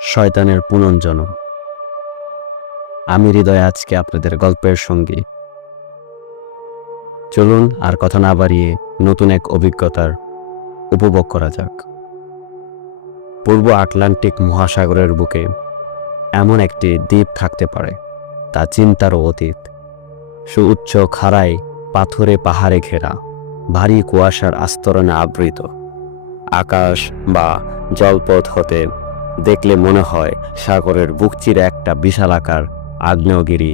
শয়তানের পুনর্জন্ম। আমি হৃদয় আজকে আপনাদের গল্পের সঙ্গী। চলুন আর কথা না বাড়িয়ে নতুন এক অভিজ্ঞতার উপভোগ করা যাক। পূর্ব আটলান্টিক মহাসাগরের বুকে এমন একটি দ্বীপ থাকতে পারে তা চিন্তারও অতীত। সুউচ্চ খাড়ায় পাথরে পাহাড়ে ঘেরা, ভারী কুয়াশার আস্তরণে আবৃত। আকাশ বা জলপথ হতে দেখলে মনে হয় সাগরের বুক চিরে একটা বিশালাকার আগ্নেয়গিরি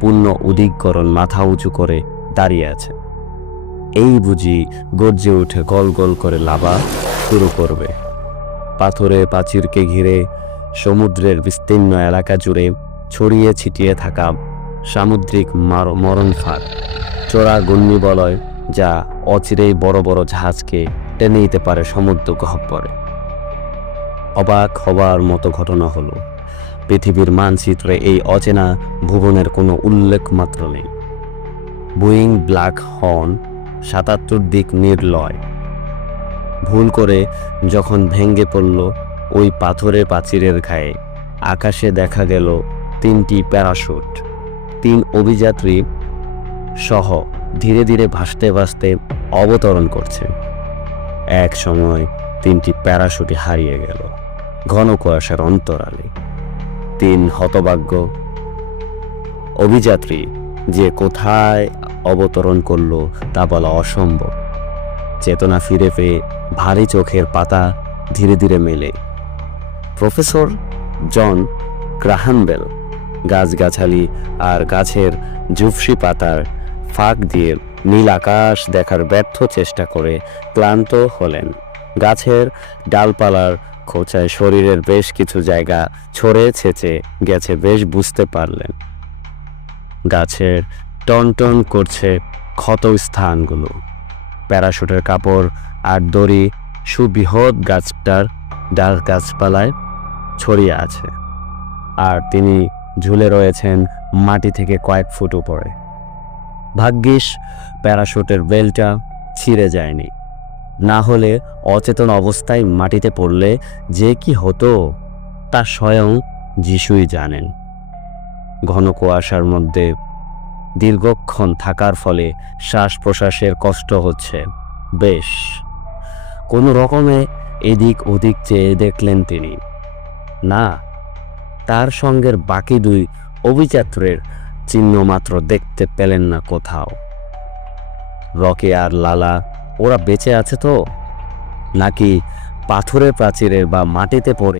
পূর্ণ উদিকরণ মাথা উঁচু করে দাঁড়িয়ে আছে। এই বুঝি গর্জে উঠে গল গল করে লাভা শুরু করবে। পাথরে প্রাচীরকে ঘিরে সমুদ্রের বিস্তীর্ণ এলাকা জুড়ে ছড়িয়ে ছিটিয়ে থাকা সামুদ্রিক মরণফাঁদ, চোরা ঘূর্ণিবলয় যা অচিরেই বড় বড় জাহাজকে টেনে নিতে পারে সমুদ্র গহ্বরে। অবাক হবার মতো ঘটনা হলো, পৃথিবীর মানচিত্রে এই অচেনা ভুবনের কোনো উল্লেখ মাত্র নেই। বুইং ব্ল্যাক হর্ন ৭৭ দিক নির্লয় ভুল করে যখন ভেঙে পড়ল ওই পাথরের প্রাচীরের গায়ে, আকাশে দেখা গেল ৩টি প্যারাশুট। ৩ অভিযাত্রী সহ ধীরে ধীরে ভাসতে ভাসতে অবতরণ করছে। এক সময় ৩টি প্যারাশুটই হারিয়ে গেল ঘন কুয়াশার অন্তরালে। ৩ হতভাগ্য অভিযাত্রী যে কোথায় অবতরণ করলো তা বলা অসম্ভব। চেতনা ফিরে পেয়ে ভারী চোখের পাতা ধীরে ধীরে মেলে। প্রফেসর জন গ্রাহাম বেল গাছগাছালি আর গাছের ঝুপসি পাতার ফাঁক দিয়ে নীল আকাশ দেখার ব্যর্থ চেষ্টা করে ক্লান্ত হলেন। গাছের ডালপালার খোঁচায় শরীরের বেশ কিছু জায়গা ছড়ে ছেঁচে গেছে বেশ বুঝতে পারলেন। গাছের টনটন করছে ক্ষত স্থানগুলো। প্যারাশুটের কাপড় আর দড়ি সুবৃহৎ গাছটার ডাল গাছপালায় ছড়িয়ে আছে, আর তিনি ঝুলে রয়েছেন মাটি থেকে কয়েক ফুট উপরে। ভাগ্যিস প্যারাশুটের বেলটা ছিঁড়ে যায়নি, না হলে অচেতন অবস্থায় মাটিতে পড়লে যে কি হতো তা স্বয়ং যিশুই জানেন। ঘন কুয়াশার মধ্যে দীর্ঘক্ষণ থাকার ফলে শ্বাস প্রশ্বাসের কষ্ট হচ্ছে বেশ। কোনো রকমে এদিক ওদিক চেয়ে দেখলেন তিনি, না, তার সঙ্গের বাকি 2 অভিযাত্রীর চিহ্ন মাত্র দেখতে পেলেন না কোথাও। রকি আর লালা ওরা বেঁচে আছে তো, নাকি পাথরের প্রাচীরে বা মাটিতে পড়ে